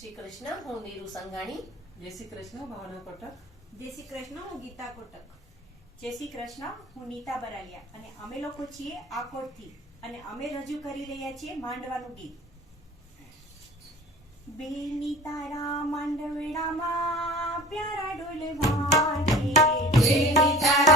શ્રી કૃષ્ણ. હું નીરુ સંઘાણી. જય શ્રી કૃષ્ણ. ભાવના કોટક. જય શ્રી કૃષ્ણ. હું ગીતા કોટક. જય શ્રી કૃષ્ણ. હું નીતા બરાલિયા અને અમે લોકો છીએ આકોટથી અને અમે રજૂ કરી રહ્યા છીએ માંડવાનું ગીત. બેની તારા માંડવડામાં પ્યારા ડોલવા દે, બેની તારા